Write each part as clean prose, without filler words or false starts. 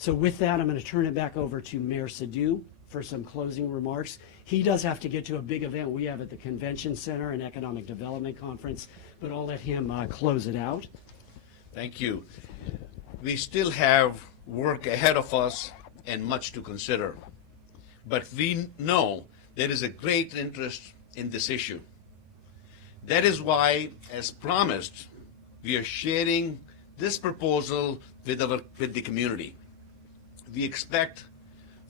So with that, I'm going to turn it back over to Mayor Sadhu for some closing remarks. He does have to get to a big event we have at the Convention Center, an Economic Development Conference, but I'll let him close it out. Thank you. We still have work ahead of us and much to consider. But we know there is a great interest in this issue. That is why, as promised, we are sharing this proposal with the community. We expect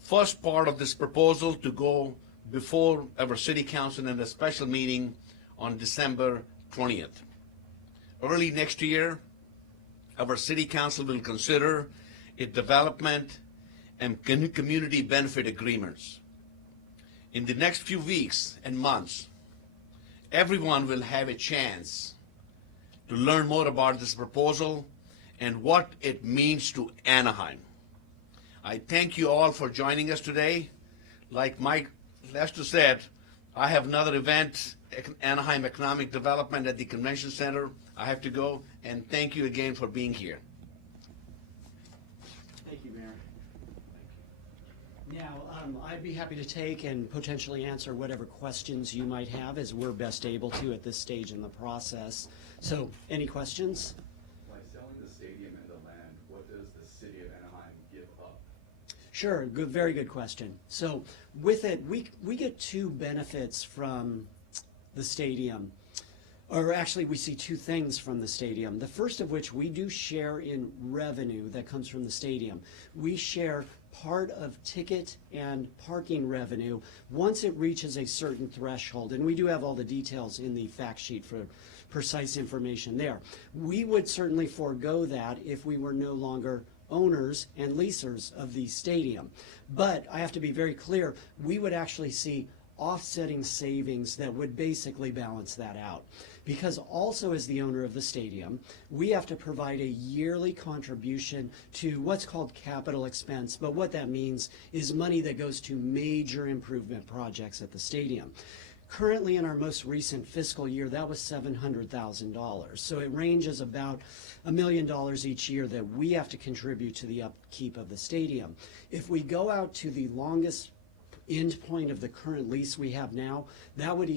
first part of this proposal to go before our City Council in a special meeting on December 20th. Early next year, our City Council will consider its development and community benefit agreements. In the next few weeks and months, everyone will have a chance to learn more about this proposal and what it means to Anaheim. I thank you all for joining us today. Like Mike Lester said, I have another event, Anaheim Economic Development at the Convention Center. I have to go, and thank you again for being here. Thank you, Mayor. Now, I'd be happy to take and potentially answer whatever questions you might have, as we're best able to at this stage in the process. So, any questions? By selling the stadium and the land, what does the city of Anaheim give up? Sure, good, very good question. So with it, we get two benefits from the stadium. Or actually, we see two things from the stadium. The first of which, we do share in revenue that comes from the stadium. We share part of ticket and parking revenue once it reaches a certain threshold. And we do have all the details in the fact sheet for precise information there. We would certainly forego that if we were no longer owners and leasers of the stadium. But I have to be very clear, we would actually see offsetting savings that would basically balance that out. Because also, as the owner of the stadium, we have to provide a yearly contribution to what's called capital expense, but what that means is money that goes to major improvement projects at the stadium. Currently, in our most recent fiscal year, that was $700,000. So it ranges about $1 million each year that we have to contribute to the upkeep of the stadium. If we go out to the longest end point of the current lease we have now, that would